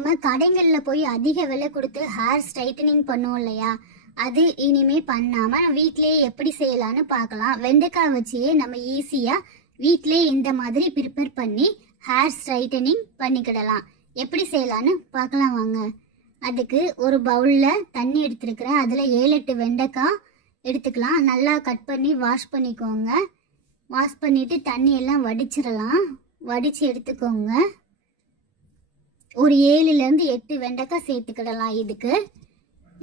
நம்ம கடைகளில் போய் அதிக விலை கொடுத்து ஹேர் ஸ்ட்ரைட்டனிங் பண்ணுவோம் இல்லையா, அது இனிமே பண்ணாமல் வீட்டிலேயே எப்படி செய்யலான்னு பார்க்கலாம். வெண்டைக்காய் வச்சே நம்ம ஈஸியாக வீட்டிலே இந்த மாதிரி ப்ரிப்பேர் பண்ணி ஹேர் ஸ்ட்ரைட்டனிங் பண்ணிக்கிடலாம். எப்படி செய்யலான்னு பார்க்கலாம் வாங்க. அதுக்கு ஒரு பவுலில் தண்ணி எடுத்துருக்கிறேன். அதில் 7-8 வெண்டைக்காய் எடுத்துக்கலாம். நல்லா கட் பண்ணி வாஷ் பண்ணிக்கோங்க. வாஷ் பண்ணிவிட்டு தண்ணியெல்லாம் வடிச்சிடலாம். வடித்து எடுத்துக்கோங்க. ஒரு 7-8 வெண்டைக்காய் சேர்த்துக்கிடலாம். இதுக்கு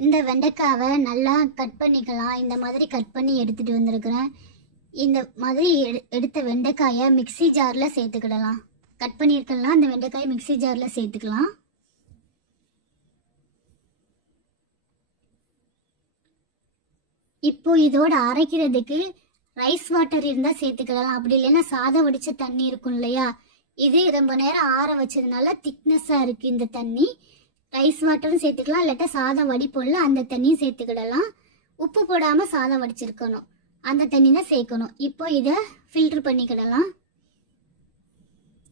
இந்த வெண்டைக்காவை நல்லா கட் பண்ணிக்கலாம். இந்த மாதிரி கட் பண்ணி எடுத்துகிட்டு வந்திருக்கிறேன். இந்த மாதிரி எடுத்த வெண்டைக்காயை மிக்சி ஜாரில் சேர்த்துக்கிடலாம். கட் பண்ணியிருக்கலாம். அந்த வெண்டைக்காயை மிக்சி ஜாரில் சேர்த்துக்கலாம். இப்போ இதோட அரைக்கிறதுக்கு ரைஸ் வாட்டர் இருந்தால் சேர்த்துக்கிடலாம். அப்படி இல்லைன்னா சாதம் வடித்த தண்ணி இருக்கும் இல்லையா, இது ரொம்ப நேரம் ஆற வச்சதுனால திக்னஸாக இருக்குது இந்த தண்ணி. ரைஸ் வாட்டரும் சேர்த்துக்கலாம், இல்லாட்டா சாதம் வடிப்போம்ல அந்த தண்ணியும் சேர்த்துக்கிடலாம். உப்பு போடாமல் சாதம் வடிச்சிருக்கணும், அந்த தண்ணி தான் சேர்க்கணும். இப்போ இதை ஃபில்ட்ரு பண்ணிக்கிடலாம்.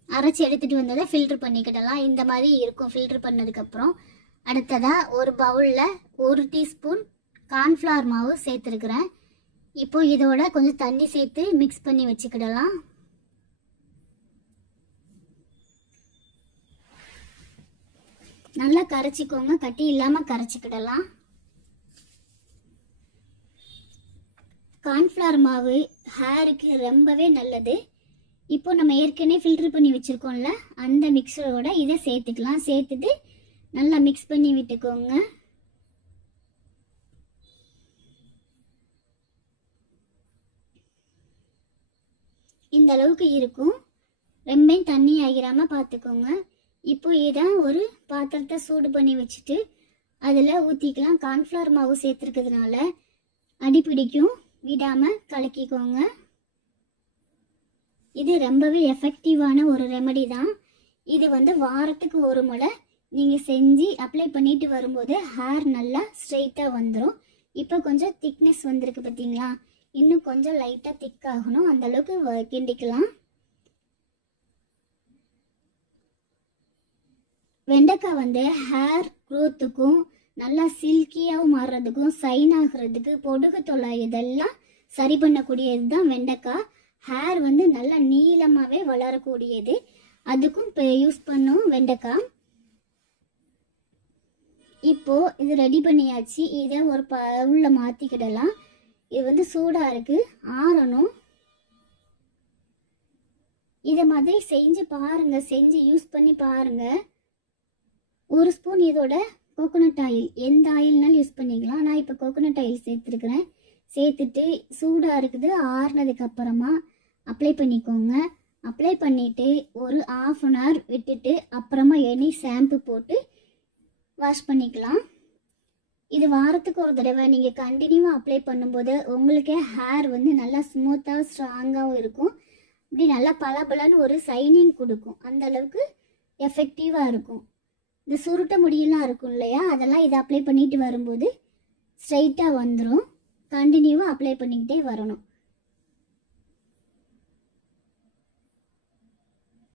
அரைச்சி எடுத்துகிட்டு வந்ததை ஃபில்ட்ரு பண்ணிக்கிடலாம். இந்த மாதிரி இருக்கும் ஃபில்ட்ரு பண்ணதுக்கப்புறம். அடுத்ததாக ஒரு பவுலில் 1 டீஸ்பூன் கார்ன்ஃப்ளவர் மாவு சேர்த்துருக்குறேன். இப்போ இதோட கொஞ்சம் தண்ணி சேர்த்து மிக்ஸ் பண்ணி வச்சுக்கிடலாம். நல்லா கரைச்சிக்கோங்க, கட்டி இல்லாமல் கரைச்சிக்கிடலாம். கார்ன்ஃப்ளவர் மாவு ஹேருக்கு ரொம்பவே நல்லது. இப்போ நம்ம ஏற்கனவே ஃபில்டர் பண்ணி வச்சுருக்கோம்ல, அந்த மிக்சரோட இதை சேர்த்துக்கலாம். சேர்த்துட்டு நல்லா மிக்ஸ் பண்ணி விட்டுக்கோங்க. இந்த அளவுக்கு இருக்கும். ரொம்ப தண்ணி ஆகிராமல் பார்த்துக்கோங்க. இப்போ இதை ஒரு பாத்திரத்தை சூடு பண்ணி வச்சுட்டு அதில் ஊற்றிக்கலாம். கார்ன்ஃப்ளவர் மாவு சேர்த்துருக்கிறதுனால அடிப்பிடிக்கும், விடாமல் கலக்கிக்கோங்க. இது ரொம்பவே எஃபெக்டிவான ஒரு ரெமடி தான். இது வாரத்துக்கு ஒரு முறை நீங்கள் செஞ்சு அப்ளை பண்ணிட்டு வரும்போது ஹேர் நல்லா ஸ்ட்ரெயிட்டாக வந்துடும். இப்போ கொஞ்சம் திக்னஸ் வந்திருக்கு பார்த்தீங்களா, இன்னும் கொஞ்சம் லைட்டாக திக் ஆகணும், அந்தளவுக்கு கிண்டிக்கலாம். வெண்டைக்காய் ஹேர் க்ரோத்துக்கும் நல்லா சில்கியாகவும் மாறுறதுக்கும் சைன் ஆகிறதுக்கு பொடுகு தொல்லை இதெல்லாம் சரி பண்ணக்கூடியது தான் வெண்டைக்காய். ஹேர் நல்லா நீளமாகவே வளரக்கூடியது, அதுக்கும் இப்போ யூஸ் பண்ணும் வெண்டைக்காய். இப்போது இது ரெடி பண்ணியாச்சு. இதை ஒரு பவுலில் மாற்றிக்கிடலாம். இது சூடாக இருக்குது, ஆறணும். இதை மாதிரி செஞ்சு பாருங்கள், செஞ்சு யூஸ் பண்ணி பாருங்கள். 1 ஸ்பூன் இதோட கோகோனட் ஆயில், எந்த ஆயில்னாலும் யூஸ் பண்ணிக்கலாம். நான் இப்போ கோகோனட் ஆயில் சேர்த்துருக்குறேன். சேர்த்துட்டு சூடாக இருக்குது, ஆறுனதுக்கு அப்புறமா அப்ளை பண்ணிக்கோங்க. அப்ளை பண்ணிவிட்டு ஒரு 1/2 hour விட்டுட்டு அப்புறமா எனி ஷாம்பு போட்டு வாஷ் பண்ணிக்கலாம். இது வாரத்துக்கு ஒரு தடவை நீங்கள் கண்டினியூவாக அப்ளை பண்ணும்போது உங்களுக்கே ஹேர் நல்லா ஸ்மூத்தாக ஸ்ட்ராங்காகவும் இருக்கும். இப்படி நல்லா பளபளன்னு ஒரு சைனிங் கொடுக்கும், அந்த அளவுக்கு எஃபெக்டிவாக இருக்கும். இந்த சுருட்ட முடியெல்லாம் இருக்கும் இல்லையா, அதெல்லாம் இதை அப்ளை பண்ணிட்டு வரும்போது ஸ்ட்ரைட்டாக வந்துடும். கண்டினியூவாக அப்ளை பண்ணிக்கிட்டே வரணும்.